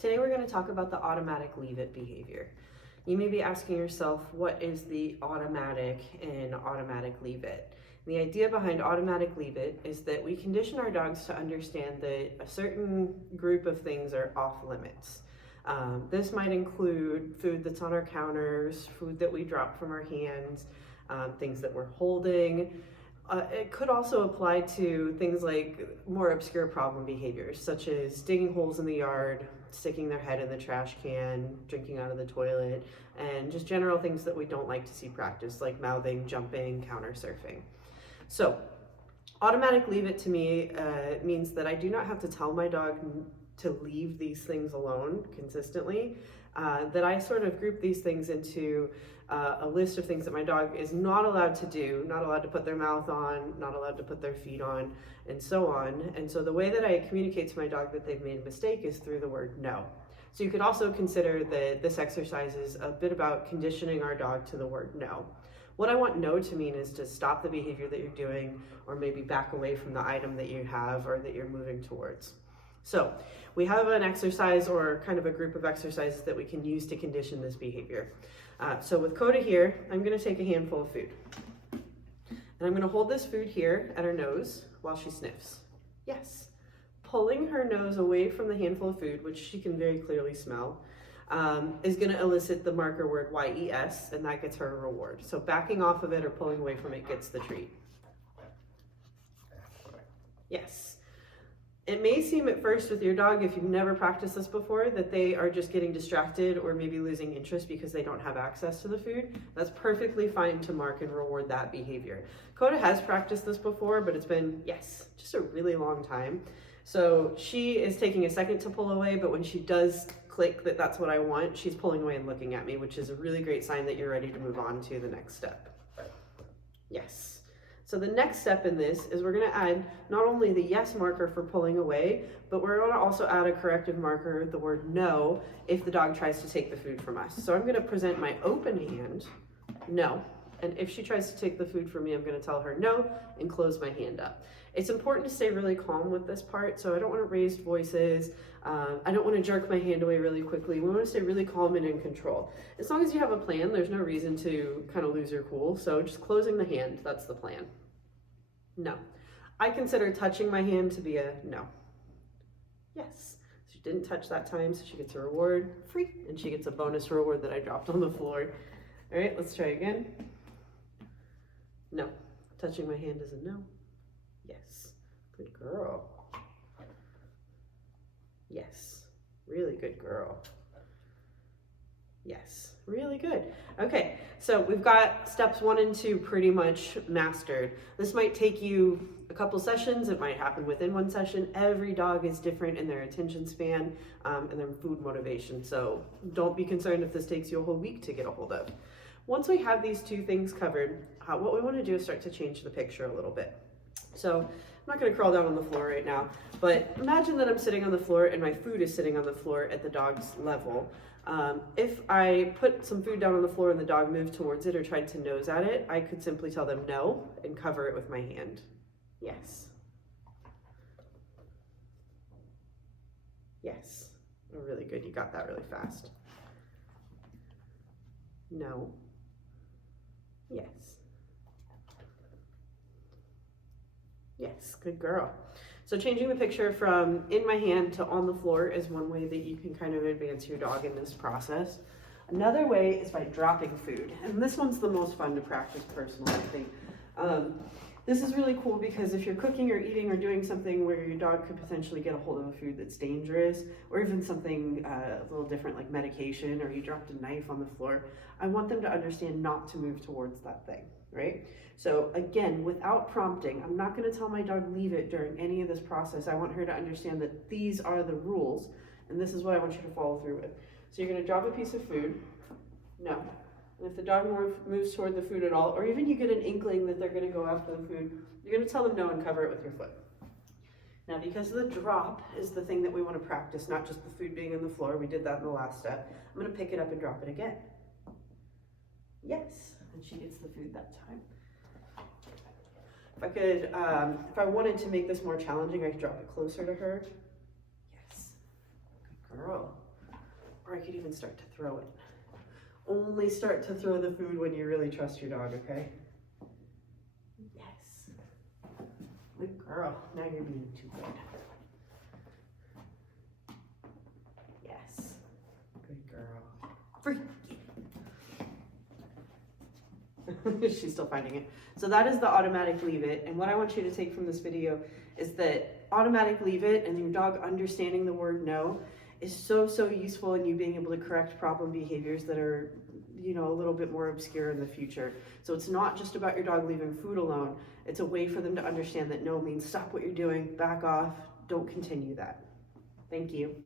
Today we're going to talk about the automatic leave it behavior. You may be asking yourself, what is the automatic and automatic leave it? The idea behind automatic leave it is that we condition our dogs to understand that a certain group of things are off limits. This might include food that's on our counters, food that we drop from our hands, things that we're holding. It could also apply to things like more obscure problem behaviors, such as digging holes in the yard, sticking their head in the trash can, drinking out of the toilet, and just general things that we don't like to see practiced, like mouthing, jumping, counter surfing. So, automatic leave it to me means that I do not have to tell my dog to leave these things alone consistently, that I sort of group these things into a list of things that my dog is not allowed to do, not allowed to put their mouth on, not allowed to put their feet on, and so on. And so the way that I communicate to my dog that they've made a mistake is through the word no. So you could also consider that this exercise is a bit about conditioning our dog to the word no. What I want no to mean is to stop the behavior that you're doing, or maybe back away from the item that you have or that you're moving towards. So we have an exercise or kind of a group of exercises that we can use to condition this behavior. So with Coda here, I'm going to take a handful of food. And I'm going to hold this food here at her nose while she sniffs. Yes. Pulling her nose away from the handful of food, which she can very clearly smell, is going to elicit the marker word YES, and that gets her a reward. So backing off of it or pulling away from it gets the treat. Yes. It may seem at first with your dog, if you've never practiced this before, that they are just getting distracted or maybe losing interest because they don't have access to the food. That's perfectly fine to mark and reward that behavior. Coda has practiced this before, but it's been, just a really long time. So she is taking a second to pull away, but when she does click that that's what I want, she's pulling away and looking at me, which is a really great sign that you're ready to move on to the next step. Yes. So the next step in this is we're going to add not only the yes marker for pulling away, but we're going to also add a corrective marker, the word no, if the dog tries to take the food from us. So I'm going to present my open hand, no. And if she tries to take the food from me, I'm going to tell her no and close my hand up. It's important to stay really calm with this part, so I don't want to raise voices. I don't want to jerk my hand away really quickly. We want to stay really calm and in control. As long as you have a plan, there's no reason to kind of lose your cool. So just closing the hand, that's the plan. No. I consider touching my hand to be a no. Yes. She didn't touch that time, so she gets a reward, free, and she gets a bonus reward that I dropped on the floor. All right, let's try again. No. Touching my hand is a no. Yes. Good girl. Yes. Really good girl. Yes. Really good. Okay, so we've got steps 1 and 2 pretty much mastered. This might take you a couple sessions. It might happen within one session. Every dog is different in their attention span and their food motivation. So don't be concerned if this takes you a whole week to get a hold of. Once we have these 2 things covered, what we want to do is start to change the picture a little bit. So I'm not going to crawl down on the floor right now, but imagine that I'm sitting on the floor and my food is sitting on the floor at the dog's level. If I put some food down on the floor and the dog moved towards it or tried to nose at it, I could simply tell them no and cover it with my hand. Yes. Yes. Oh, really good. You got that really fast. No. Yes. Yes, good girl. So changing the picture from in my hand to on the floor is one way that you can kind of advance your dog in this process. Another way is by dropping food. And this one's the most fun to practice personally, I think. This is really cool because if you're cooking or eating or doing something where your dog could potentially get a hold of a food that's dangerous, or even something a little different like medication, or you dropped a knife on the floor, I want them to understand not to move towards that thing, right? So again, without prompting, I'm not going to tell my dog leave it during any of this process. I want her to understand that these are the rules, and this is what I want you to follow through with. So you're going to drop a piece of food. No. And if the dog moves toward the food at all, or even you get an inkling that they're going to go after the food, you're going to tell them no and cover it with your foot. Now, because the drop is the thing that we want to practice, not just the food being on the floor, we did that in the last step, I'm going to pick it up and drop it again. Yes, and she gets the food that time. If I wanted to make this more challenging, I could drop it closer to her. Yes, good girl. could even start to throw it. Only start to throw the food when you really trust your dog, okay? Yes. Good girl. Now you're being too good. Yes. Good girl. Free. She's still finding it. So that is the automatic leave it. And what I want you to take from this video is that automatic leave it and your dog understanding the word no is so useful in you being able to correct problem behaviors that are, you know, a little bit more obscure in the future. So it's not just about your dog leaving food alone. It's a way for them to understand that no means stop what you're doing, back off, don't continue that. Thank you.